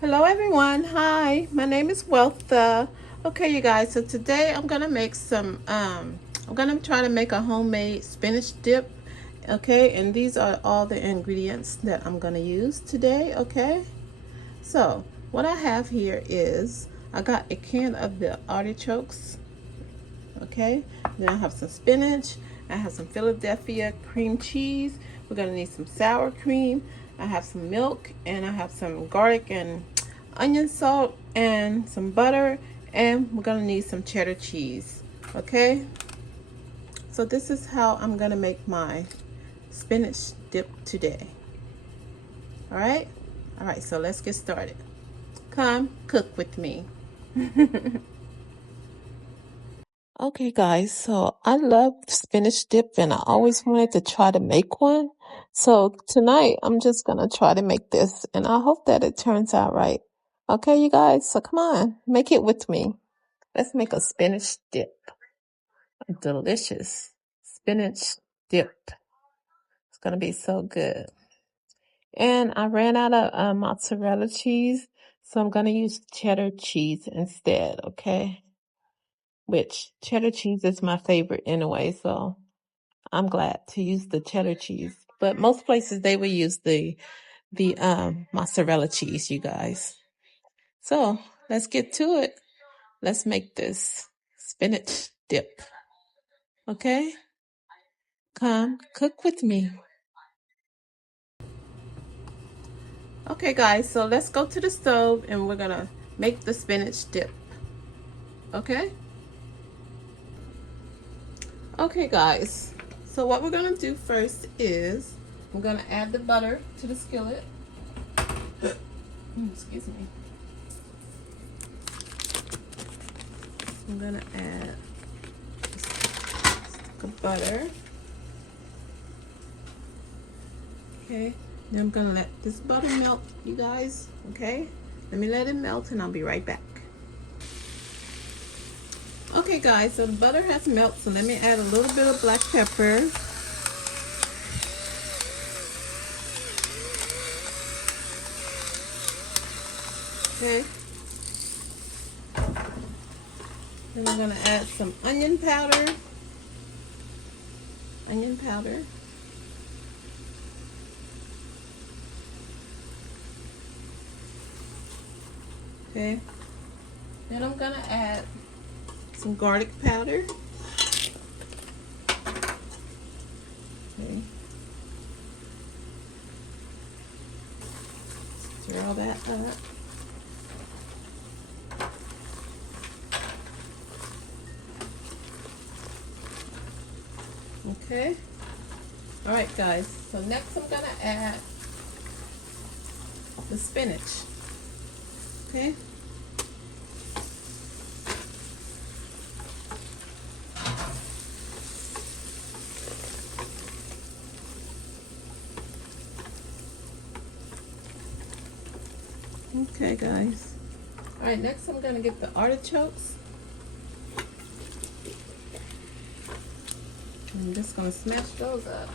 Hello everyone. Hi, my name is Weltha. Okay, you guys, so today I'm gonna make some I'm gonna try to make a homemade spinach dip. Okay, and these are all the ingredients that I'm gonna use today. Okay, so what I have here is I got a can of the artichokes. Okay, then I have some spinach, I have some Philadelphia cream cheese, we're gonna need some sour cream, I have some milk, and I have some garlic and onion salt and some butter, and we're gonna need some cheddar cheese. Okay, so this is how I'm gonna make my spinach dip today. All right, so let's get started. Come cook with me. Okay, guys, so I love spinach dip and I always wanted to try to make one. So tonight I'm just gonna try to make this and I hope that it turns out right. Okay, you guys, so come on, make it with me. Let's make a spinach dip. A delicious spinach dip. It's gonna be so good. And I ran out of mozzarella cheese, so I'm gonna use cheddar cheese instead, okay? Which cheddar cheese is my favorite anyway, so I'm glad to use the cheddar cheese. But most places they will use the mozzarella cheese, you guys. So let's get to it. Let's make this spinach dip. Okay? Come cook with me. Okay guys, so let's go to the stove and we're gonna make the spinach dip. Okay? Okay guys, so what we're gonna do first is I'm gonna add the butter to the skillet. Excuse me. I'm gonna add a stick of butter. Okay, then I'm gonna let this butter melt, you guys. Okay, let me let it melt and I'll be right back. Okay guys, so the butter has melted, so let me add a little bit of black pepper. Okay, then I'm gonna add some onion powder. Onion powder. Okay, then I'm gonna add some garlic powder. Okay, stir all that up. Okay, all right guys, so next I'm gonna add the spinach. Okay, okay guys, all right, next I'm gonna get the artichokes. I'm just gonna smash those up.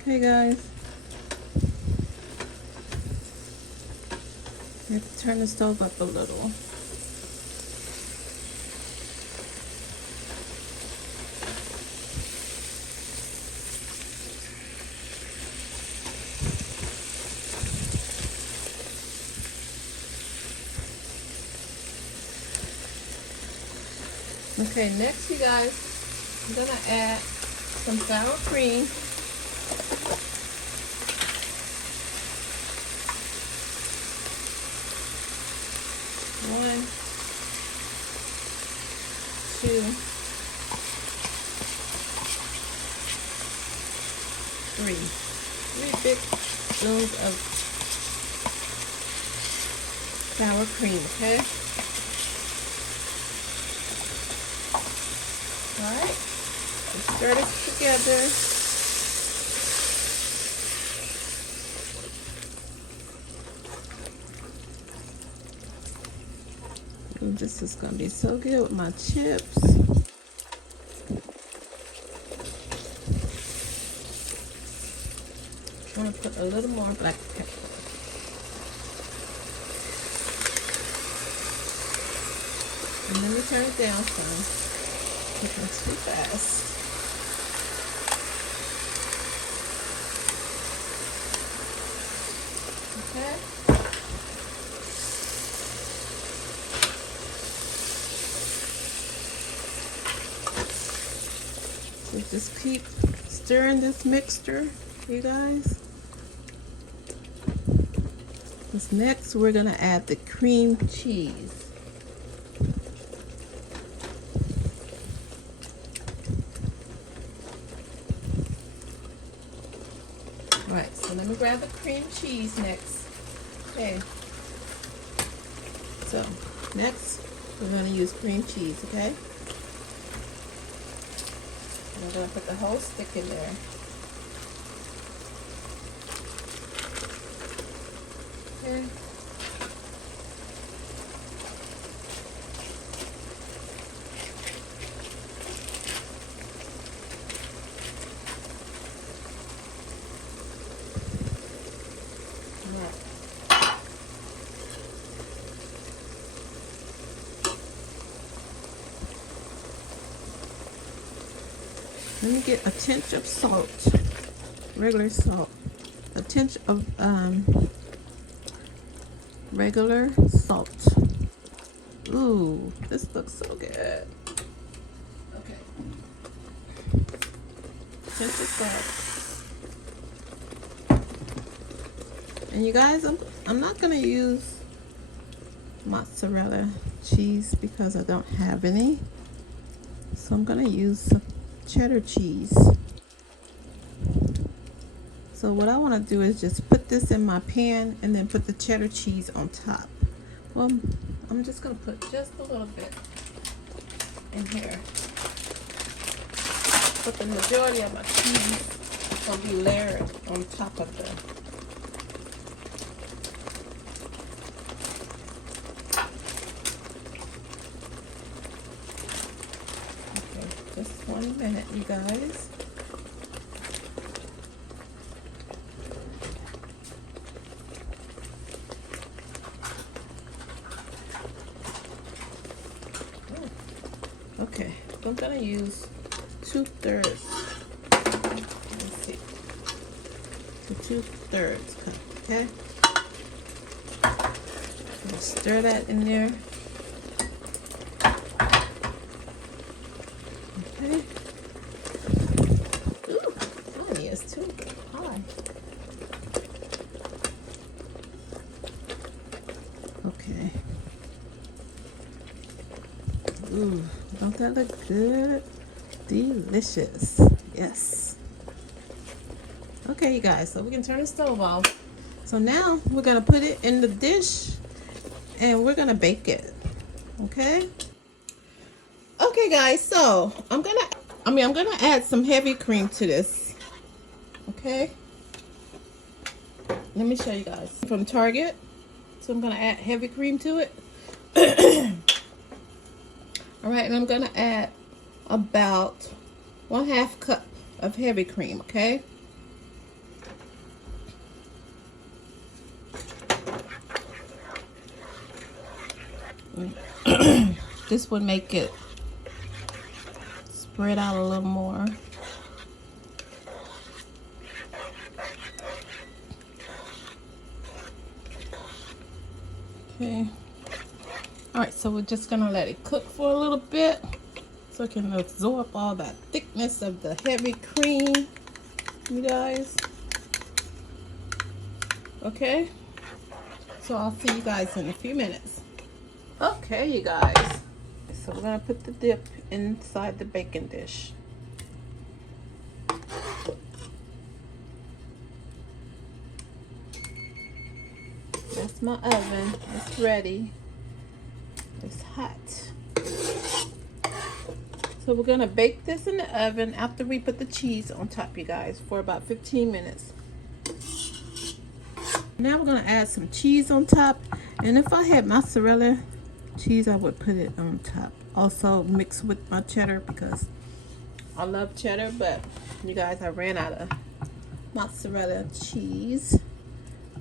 Okay guys, you have to turn the stove up a little. Okay, next you guys, I'm gonna add some sour cream. One, two, three. 3 big spoons of sour cream, okay? Alright, stir this together. Ooh, this is gonna be so good with my chips. I'm gonna put a little more black pepper. And let me turn it down some. Cooking too fast. Okay. So just keep stirring this mixture, you guys. This next, we're gonna add the cream cheese. Right, so let me grab the cream cheese next. Okay. So, next, we're going to use cream cheese, okay? And I'm going to put the whole stick in there. Okay. Let me get a pinch of salt, regular salt, a pinch of regular salt. Ooh, this looks so good. Okay, pinch of salt. And you guys, I'm not gonna use mozzarella cheese because I don't have any, so I'm gonna use some cheddar cheese. So what I want to do is just put this in my pan and then put the cheddar cheese on top. Well, I'm just going to put just a little bit in here, but the majority of my cheese will be layered on top of the just 1 minute, you guys. Okay, I'm gonna use 2/3. Let's see, the 2/3 cup. Okay, stir that in there. Okay. Ooh, honey is too high. Okay. Ooh, don't that look good? Delicious. Yes. Okay, you guys, so we can turn the stove off. So now we're gonna put it in the dish and we're gonna bake it. Okay? Okay guys, so I'm gonna add some heavy cream to this. Okay? Let me show you guys. From Target. So I'm gonna add heavy cream to it. Alright, and I'm gonna add about 1/2 cup of heavy cream, okay? This would make it spread out a little more. Okay. Alright, so we're just gonna let it cook for a little bit so it can absorb all that thickness of the heavy cream, you guys. Okay? So I'll see you guys in a few minutes. Okay, you guys. So we're gonna put the dip inside the baking dish. That's my oven. It's ready. It's hot. So So we're gonna bake this in the oven after we put the cheese on top, you guys, for about 15 minutes. Now we're gonna add some cheese on top, and if I had mozzarella cheese, I would put it on top. Also mix with my cheddar because I love cheddar, but you guys, I ran out of mozzarella cheese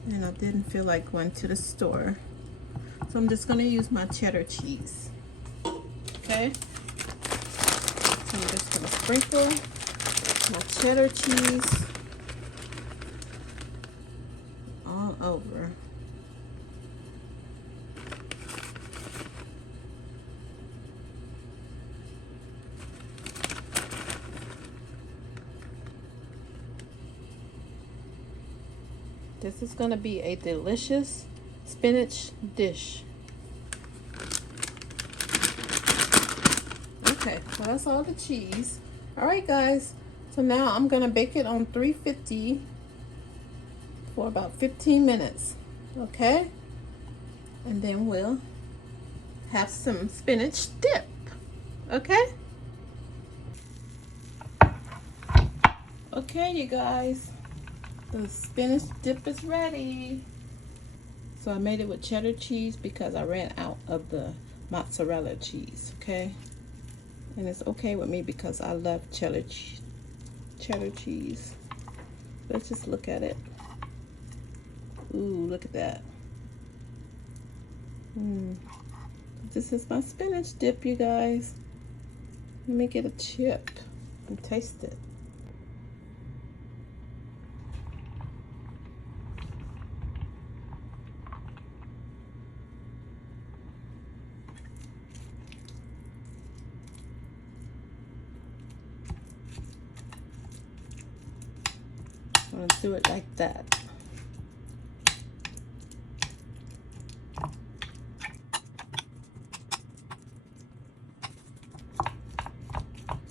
and I didn't feel like going to the store. So I'm just gonna use my cheddar cheese. Okay? So I'm just gonna sprinkle my cheddar cheese all over. This is gonna be a delicious spinach dish. Okay, well that's all the cheese. Alright guys, so now I'm gonna bake it on 350 for about 15 minutes. Okay? And then we'll have some spinach dip. Okay? Okay, you guys, the spinach dip is ready. So I made it with cheddar cheese because I ran out of the mozzarella cheese, okay? And it's okay with me because I love cheddar cheese. Let's just look at it. Ooh, look at that. This is my spinach dip, you guys. Let me get a chip and taste it. I'm gonna do it like that.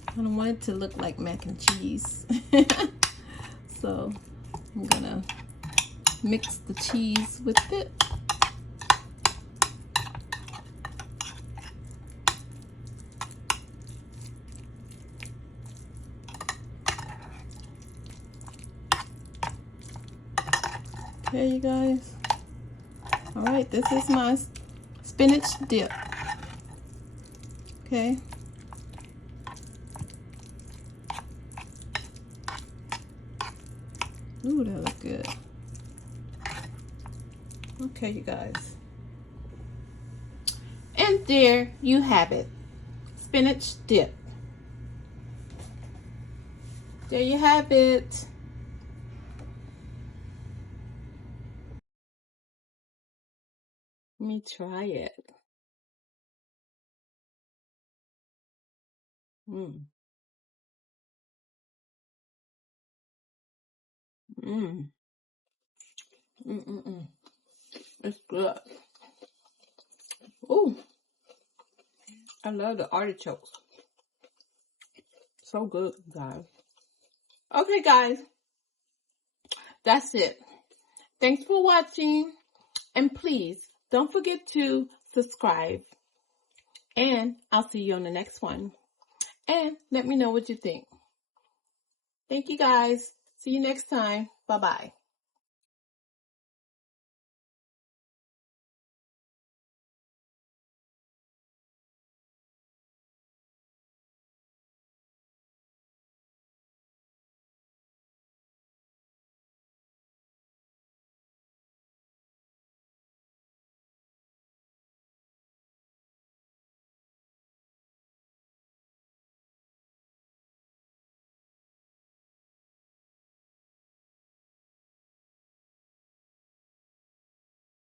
I don't want it to look like mac and cheese. So I'm gonna mix the cheese with it. Okay, you guys. All right, this is my spinach dip. Okay. Ooh, that looks good. Okay, you guys. And there you have it. Spinach dip. There you have it. Let me try it. Mmm. Mmm. Mmm. It's good. Ooh. I love the artichokes. So good, guys. Okay, guys. That's it. Thanks for watching. And please, don't forget to subscribe. And I'll see you on the next one. And let me know what you think. Thank you, guys. See you next time. Bye-bye.